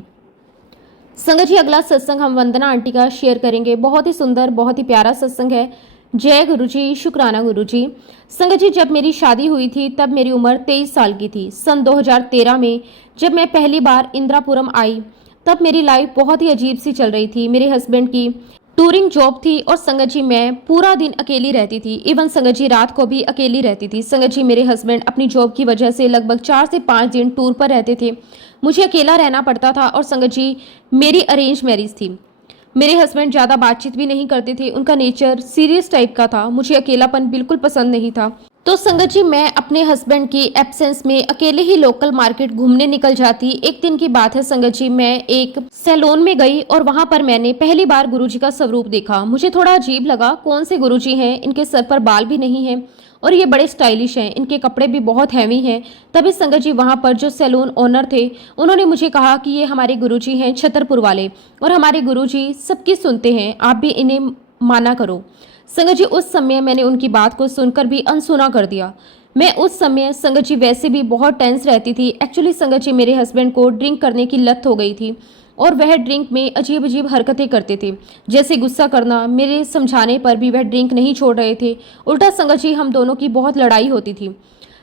संगत जी, अगला सत्संग हम वंदना आंटी का शेयर करेंगे। बहुत ही सुंदर, बहुत ही प्यारा सत्संग है। जय गुरुजी, शुक्राना गुरुजी। संगत जी, जब मेरी शादी हुई थी तब मेरी उम्र 23 साल की थी। सन 2013 में जब मैं पहली बार इंदिरापुरम आई तब मेरी लाइफ बहुत ही अजीब सी चल रही थी। मेरे हस्बैंड की टूरिंग जॉब थी और संगत जी, मैं पूरा दिन अकेली रहती थी। इवन संगत जी, रात को भी अकेली रहती थी। संगत जी, मेरे हस्बैंड अपनी जॉब की वजह से लगभग 4 से 5 दिन टूर पर रहते थे। मुझे अकेला रहना पड़ता था। और संगत जी, मेरी अरेंज मैरिज थी। मेरे हस्बैंड ज़्यादा बातचीत भी नहीं करते थे। उनका नेचर सीरियस टाइप का था। मुझे अकेलापन बिल्कुल पसंद नहीं था। तो संगत जी, मैं अपने हस्बैंड की एब्सेंस में अकेले ही लोकल मार्केट घूमने निकल जाती। एक दिन की बात है संगत जी, मैं एक सैलून में गई और वहां पर मैंने पहली बार गुरुजी का स्वरूप देखा। मुझे थोड़ा अजीब लगा, कौन से गुरुजी हैं, इनके सर पर बाल भी नहीं है और ये बड़े स्टाइलिश हैं, इनके कपड़े भी बहुत हैवी हैं। तभी संगत जी, वहां पर जो सैलून ओनर थे उन्होंने मुझे कहा कि ये हमारे गुरुजी हैं छतरपुर वाले, और हमारे गुरुजी सबकी सुनते हैं, आप भी इन्हें माना करो। संगत जी, उस समय मैंने उनकी बात को सुनकर भी अनसुना कर दिया। मैं उस समय संगत जी वैसे भी बहुत टेंस रहती थी। एक्चुअली संगत जी, मेरे हस्बैंड को ड्रिंक करने की लत हो गई थी और वह ड्रिंक में अजीब अजीब हरकतें करते थे, जैसे गुस्सा करना। मेरे समझाने पर भी वह ड्रिंक नहीं छोड़ रहे थे। उल्टा संगत जी, हम दोनों की बहुत लड़ाई होती थी।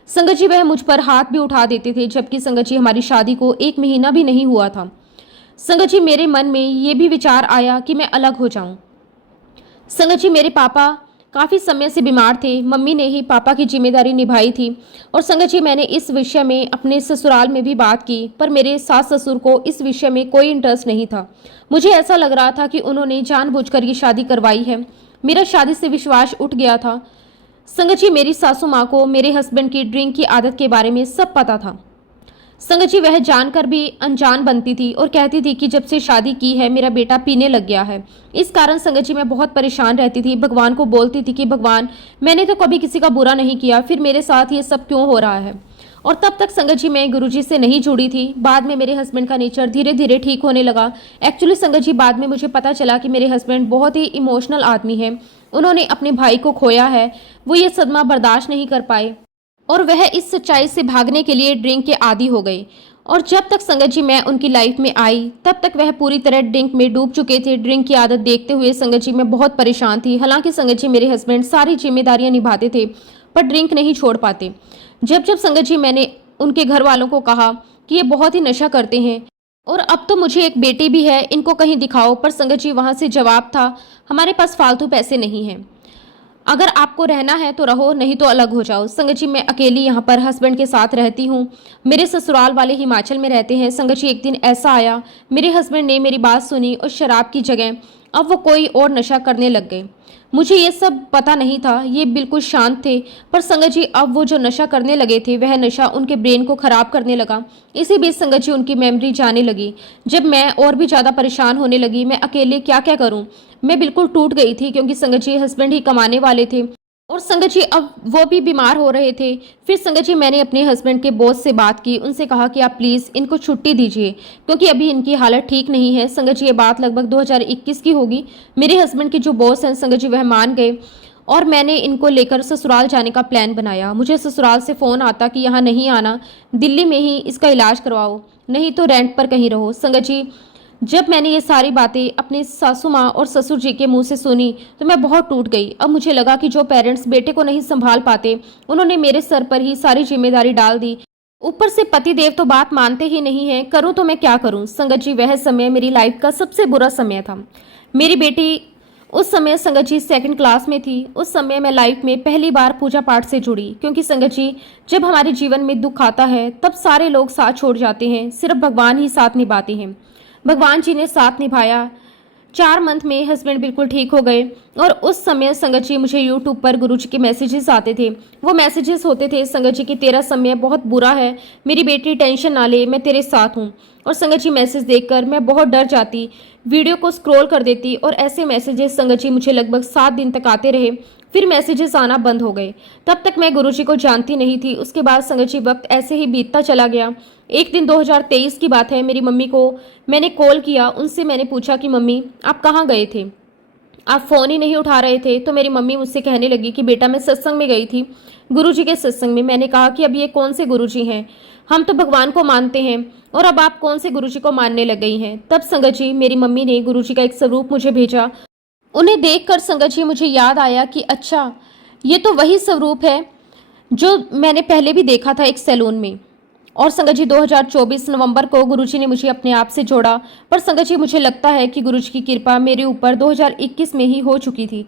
संगत जी, वह मुझ पर हाथ भी उठा देते थे, जबकि संगत जी, हमारी शादी को 1 महीना भी नहीं हुआ था। संगत जी, मेरे मन में ये भी विचार आया कि मैं अलग हो जाऊं। संगत जी, मेरे पापा काफ़ी समय से बीमार थे। मम्मी ने ही पापा की जिम्मेदारी निभाई थी। और संगत जी, मैंने इस विषय में अपने ससुराल में भी बात की, पर मेरे सास ससुर को इस विषय में कोई इंटरेस्ट नहीं था। मुझे ऐसा लग रहा था कि उन्होंने जानबूझकर ये शादी करवाई है। मेरा शादी से विश्वास उठ गया था। संगत जी, मेरी सासू माँ को मेरे हस्बैंड की ड्रिंक की आदत के बारे में सब पता था। संगत जी, वह जानकर भी अनजान बनती थी और कहती थी कि जब से शादी की है मेरा बेटा पीने लग गया है। इस कारण संगत जी, मैं बहुत परेशान रहती थी। भगवान को बोलती थी कि भगवान, मैंने तो कभी किसी का बुरा नहीं किया, फिर मेरे साथ ये सब क्यों हो रहा है। और तब तक संगत जी, मैं गुरुजी से नहीं जुड़ी थी। बाद में मेरे हस्बैंड का नेचर धीरे धीरे ठीक होने लगा। एक्चुअली संगत जी, बाद में मुझे पता चला कि मेरे हस्बैंड बहुत ही इमोशनल आदमी हैं। उन्होंने अपने भाई को खोया है। वो ये सदमा बर्दाश्त नहीं कर पाए और वह इस सच्चाई से भागने के लिए ड्रिंक के आदी हो गए। और जब तक संगत जी मैं उनकी लाइफ में आई तब तक वह पूरी तरह ड्रिंक में डूब चुके थे। ड्रिंक की आदत देखते हुए संगत जी मैं बहुत परेशान थी। हालांकि संगत जी, मेरे हस्बैंड सारी जिम्मेदारियां निभाते थे पर ड्रिंक नहीं छोड़ पाते। जब जब संगत जी मैंने उनके घर वालों को कहा कि ये बहुत ही नशा करते हैं और अब तो मुझे एक बेटी भी है, इनको कहीं दिखाओ, पर संगत जी वहाँ से जवाब था, हमारे पास फालतू पैसे नहीं हैं, अगर आपको रहना है तो रहो, नहीं तो अलग हो जाओ। संगत जी, मैं अकेली यहाँ पर हस्बैंड के साथ रहती हूँ। मेरे ससुराल वाले हिमाचल में रहते हैं। संगत जी, एक दिन ऐसा आया, मेरे हस्बैंड ने मेरी बात सुनी और शराब की जगह अब वो कोई और नशा करने लग गए। मुझे ये सब पता नहीं था, ये बिल्कुल शांत थे, पर संगत जी अब वो जो नशा करने लगे थे वह नशा उनके ब्रेन को खराब करने लगा। इसी बीच संगत जी उनकी मेमोरी जाने लगी। जब मैं और भी ज़्यादा परेशान होने लगी, मैं अकेले क्या क्या करूं, मैं बिल्कुल टूट गई थी, क्योंकि संगत जी हस्बैंड ही कमाने वाले थे और संगत जी अब वो भी बीमार हो रहे थे। फिर संगत जी मैंने अपने हस्बैंड के बॉस से बात की, उनसे कहा कि आप प्लीज़ इनको छुट्टी दीजिए क्योंकि अभी इनकी हालत ठीक नहीं है। संगत जी ये बात लगभग 2021 की होगी। मेरे हस्बैंड के जो बॉस हैं संगत जी वह मान गए और मैंने इनको लेकर ससुराल जाने का प्लान बनाया। मुझे ससुराल से फ़ोन आता कि यहाँ नहीं आना, दिल्ली में ही इसका इलाज करवाओ, नहीं तो रेंट पर कहीं रहो। संगत जी जब मैंने ये सारी बातें अपने सासू माँ और ससुर जी के मुंह से सुनी तो मैं बहुत टूट गई। अब मुझे लगा कि जो पेरेंट्स बेटे को नहीं संभाल पाते उन्होंने मेरे सर पर ही सारी जिम्मेदारी डाल दी। ऊपर से पति देव तो बात मानते ही नहीं है, करूं तो मैं क्या करूं। संगत जी वह समय मेरी लाइफ का सबसे बुरा समय था। मेरी बेटी उस समय संगत जी 2nd क्लास में थी। उस समय मैं लाइफ में पहली बार पूजा पाठ से जुड़ी क्योंकि संगत जी जब हमारे जीवन में दुख आता है तब सारे लोग साथ छोड़ जाते हैं, सिर्फ भगवान ही साथ निभाते हैं। भगवान जी ने साथ निभाया। 4 मंथ में हस्बैंड बिल्कुल ठीक हो गए। और उस समय संगत जी मुझे यूट्यूब पर गुरु जी के मैसेजेस आते थे। वो मैसेजेस होते थे संगत जी कि तेरा समय बहुत बुरा है, मेरी बेटी टेंशन ना ले, मैं तेरे साथ हूँ। और संगत जी मैसेज देखकर मैं बहुत डर जाती, वीडियो को स्क्रॉल कर देती और ऐसे मैसेजेस संगत जी मुझे लगभग 7 दिन तक आते रहे। फिर मैसेजेस आना बंद हो गए। तब तक मैं गुरुजी को जानती नहीं थी। उसके बाद संगत जी वक्त ऐसे ही बीतता चला गया। एक दिन 2023 की बात है, मेरी मम्मी को मैंने कॉल किया। उनसे मैंने पूछा कि मम्मी आप कहाँ गए थे, आप फ़ोन ही नहीं उठा रहे थे। तो मेरी मम्मी मुझसे कहने लगी कि बेटा मैं सत्संग में गई थी, गुरुजी के सत्संग में। मैंने कहा कि अब ये कौन से गुरुजी हैं, हम तो भगवान को मानते हैं और अब आप कौन से गुरुजी को मानने लग गई हैं। तब संगत जी मेरी मम्मी ने गुरुजी का एक स्वरूप मुझे भेजा। उन्हें देखकर संगत जी मुझे याद आया कि अच्छा ये तो वही स्वरूप है जो मैंने पहले भी देखा था एक सैलून में। और संगत जी 2024 नवंबर को गुरुजी ने मुझे अपने आप से जोड़ा। पर संगत जी मुझे लगता है कि गुरुजी की कृपा मेरे ऊपर 2021 में ही हो चुकी थी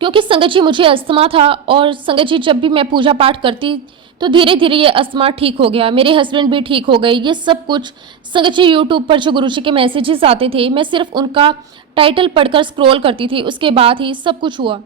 क्योंकि संगत जी मुझे अस्थमा था। और संगत जी जब भी मैं पूजा पाठ करती तो धीरे धीरे ये अस्थमा ठीक हो गया, मेरे हस्बैंड भी ठीक हो गए। ये सब कुछ संगत जी यूट्यूब पर जो गुरुजी के मैसेजेस आते थे मैं सिर्फ उनका टाइटल पढ़कर स्क्रॉल करती थी, उसके बाद ही सब कुछ हुआ।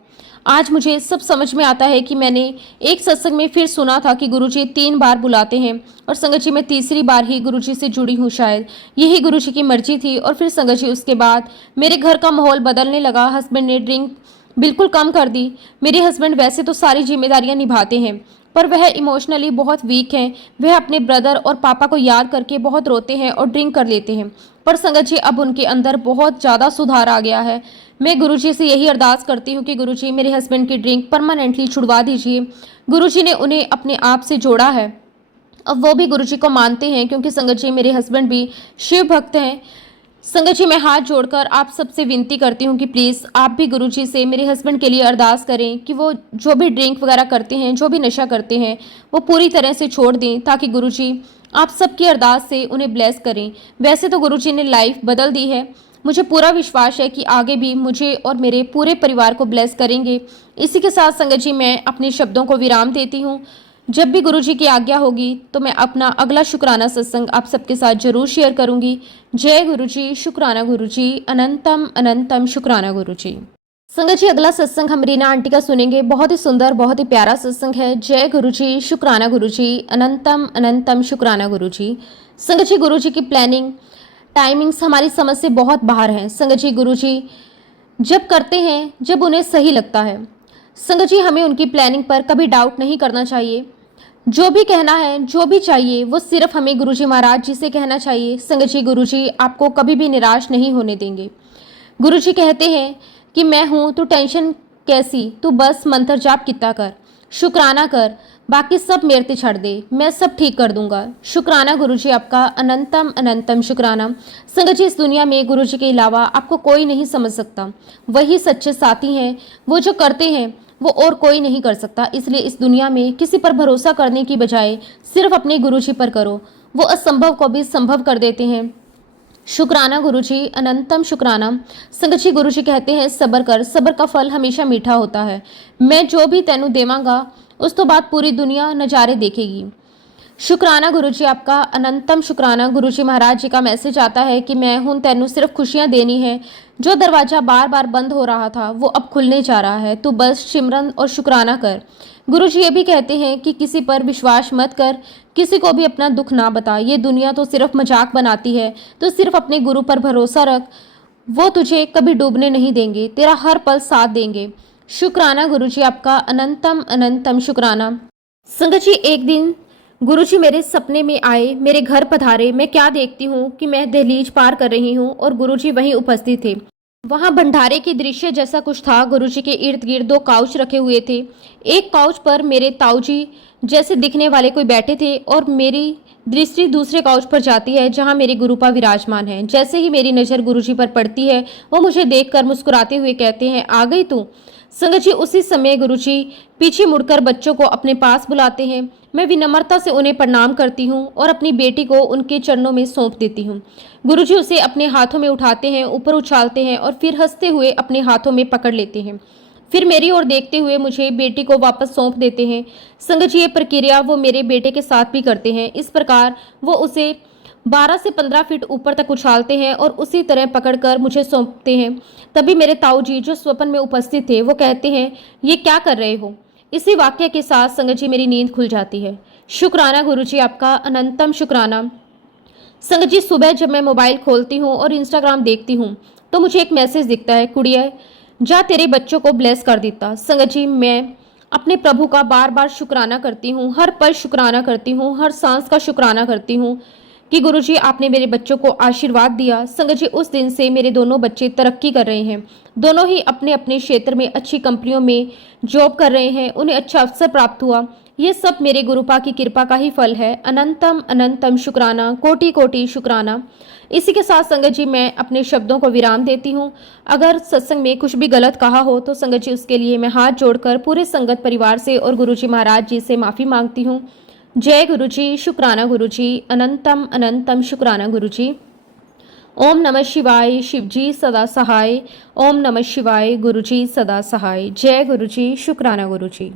आज मुझे सब समझ में आता है कि मैंने एक सत्संग में फिर सुना था कि गुरुजी 3 बार बुलाते हैं और संगत जी मैं तीसरी बार ही गुरुजी से जुड़ी हूँ। शायद यही गुरुजी की मर्जी थी। और फिर संगत जी उसके बाद मेरे घर का माहौल बदलने लगा। हस्बैंड ने ड्रिंक बिल्कुल कम कर दी। मेरे हस्बैंड वैसे तो सारी जिम्मेदारियां निभाते हैं पर वह इमोशनली बहुत वीक हैं। वह अपने ब्रदर और पापा को याद करके बहुत रोते हैं और ड्रिंक कर लेते हैं। पर संगत जी अब उनके अंदर बहुत ज़्यादा सुधार आ गया है। मैं गुरुजी से यही अरदास करती हूँ कि गुरुजी मेरे हस्बैंड की ड्रिंक परमानेंटली छुड़वा दीजिए। गुरुजी ने उन्हें अपने आप से जोड़ा है, अब वो भी गुरुजी को मानते हैं क्योंकि संगत जी मेरे हस्बैंड भी शिव भक्त हैं। संगत जी मैं हाथ जोड़कर आप सबसे विनती करती हूँ कि प्लीज़ आप भी गुरुजी से मेरे हस्बैंड के लिए अरदास करें कि वो जो भी ड्रिंक वगैरह करते हैं, जो भी नशा करते हैं, वो पूरी तरह से छोड़ दें ताकि गुरुजी आप सबकी अरदास से उन्हें ब्लेस करें। वैसे तो गुरुजी ने लाइफ बदल दी है, मुझे पूरा विश्वास है कि आगे भी मुझे और मेरे पूरे परिवार को ब्लेस करेंगे। इसी के साथ संगत जी मैं अपने शब्दों को विराम देती हूँ। जब भी गुरुजी की आज्ञा होगी तो मैं अपना अगला शुक्राना सत्संग आप सबके साथ जरूर शेयर करूंगी। जय गुरुजी, शुक्राना गुरुजी, अनंतम अनंतम शुक्राना गुरुजी। संगत जी अगला सत्संग हम रीना आंटी का सुनेंगे। बहुत ही सुंदर, बहुत ही प्यारा सत्संग है। जय गुरुजी, शुक्राना गुरुजी, अनंतम अनंतम शुक्राना गुरुजी। संगत जी गुरुजी की प्लानिंग टाइमिंग्स हमारी समझ से बहुत बाहर हैं। संगत जी गुरुजी जब करते हैं जब उन्हें सही लगता है। संगत जी हमें उनकी प्लानिंग पर कभी डाउट नहीं करना चाहिए। जो भी कहना है, जो भी चाहिए, वो सिर्फ हमें गुरुजी महाराज जी से कहना चाहिए। संगत जी गुरुजी आपको कभी भी निराश नहीं होने देंगे। गुरुजी कहते हैं कि मैं हूँ तो टेंशन कैसी, तू बस मंत्र जाप कितना कर, शुक्राना कर, बाकी सब मेरे ते छड़ दे, मैं सब ठीक कर दूंगा। शुक्राना गुरुजी आपका, अनंतम अनंतम शुक्राना। संगत जी इस दुनिया में गुरुजी के अलावा आपको कोई नहीं समझ सकता। वही सच्चे साथी हैं, वो जो करते हैं वो और कोई नहीं कर सकता। इसलिए इस दुनिया में किसी पर भरोसा करने की बजाय सिर्फ अपने गुरुजी पर करो, वो असंभव को भी संभव कर देते हैं। शुक्राना गुरुजी, अनंतम शुक्राना। संगत जी गुरुजी कहते हैं सब्र कर, सब्र का फल हमेशा मीठा होता है। मैं जो भी तेनू देवांगा उस तो बाद पूरी दुनिया नज़ारे देखेगी। शुक्राना गुरुजी आपका, अनंतम शुक्राना। गुरुजी महाराज जी का मैसेज आता है कि मैं हूँ तेनू सिर्फ खुशियाँ देनी है। जो दरवाज़ा बार बार बंद हो रहा था वो अब खुलने जा रहा है, तू बस सिमरन और शुक्राना कर। गुरुजी ये भी कहते हैं कि किसी पर विश्वास मत कर, किसी को भी अपना दुख ना बता। ये दुनिया तो सिर्फ मजाक बनाती है, तो सिर्फ अपने गुरु पर भरोसा रख, वो तुझे कभी डूबने नहीं देंगे, तेरा हर पल साथ देंगे। शुक्राना गुरुजी, आपका अनंतम अनंतम शुक्राना। संगत जी, एक दिन गुरुजी मेरे सपने में आए, मेरे घर पधारे। मैं क्या देखती हूँ कि मैं दहलीज पार कर रही हूँ और गुरुजी वहीं उपस्थित थे। वहां भंडारे के दृश्य जैसा कुछ था। गुरुजी के इर्द गिर्द दो काउच रखे हुए थे। एक काउच पर मेरे ताऊजी जैसे दिखने वाले कोई बैठे थे और मेरी दृष्टि दूसरे काउच पर जाती है जहां मेरे गुरुपा विराजमान हैं। जैसे ही मेरी नज़र गुरुजी पर पड़ती है, वो मुझे देखकर मुस्कुराते हुए कहते हैं, आ गई तू। संगत जी, उसी समय गुरुजी पीछे मुड़कर बच्चों को अपने पास बुलाते हैं। मैं विनम्रता से उन्हें प्रणाम करती हूँ और अपनी बेटी को उनके चरणों में सौंप देती हूँ। गुरुजी उसे अपने हाथों में उठाते हैं, ऊपर उछालते हैं और फिर हंसते हुए अपने हाथों में पकड़ लेते हैं। फिर मेरी ओर देखते हुए मुझे बेटी को वापस सौंप देते हैं। संगत जी, ये प्रक्रिया वो मेरे बेटे के साथ भी करते हैं। इस प्रकार वो उसे 12 से 15 फीट ऊपर तक उछालते हैं और उसी तरह पकड़कर मुझे सौंपते हैं। तभी मेरे ताऊ जी, जो स्वप्न में उपस्थित थे, वो कहते हैं, ये क्या कर रहे हो। इसी वाक्य के साथ संगत जी मेरी नींद खुल जाती है। शुक्राना गुरुजी, आपका अनंतम शुक्राना। संगत जी, सुबह जब मैं मोबाइल खोलती हूँ और इंस्टाग्राम देखती हूँ तो मुझे एक मैसेज दिखता है, कुड़िया जा तेरे बच्चों को ब्लेस कर देता। संगत जी, मैं अपने प्रभु का बार बार शुक्राना करती हूँ, हर पल शुक्राना करती हूँ, हर सांस का शुक्राना करती हूँ कि गुरुजी आपने मेरे बच्चों को आशीर्वाद दिया। संगत जी, उस दिन से मेरे दोनों बच्चे तरक्की कर रहे हैं। दोनों ही अपने अपने क्षेत्र में अच्छी कंपनियों में जॉब कर रहे हैं, उन्हें अच्छा अवसर प्राप्त हुआ। ये सब मेरे गुरुपा की कृपा का ही फल है। अनंतम अनंतम शुक्राना, कोटि कोटि शुक्राना। इसी के साथ संगत जी मैं अपने शब्दों को विराम देती हूँ। अगर सत्संग में कुछ भी गलत कहा हो तो संगत जी उसके लिए मैं हाथ जोड़कर पूरे संगत परिवार से और गुरुजी महाराज जी से माफ़ी मांगती हूँ। जय गुरुजी, शुक्राना गुरुजी, अनंतम अनंतम शुक्राना गुरुजी। ओम नमः शिवाय, शिवजी सदा सहाय। ओम नमः शिवाय, गुरुजी सदा सहाय। जय गुरुजी, शुक्राना गुरुजी।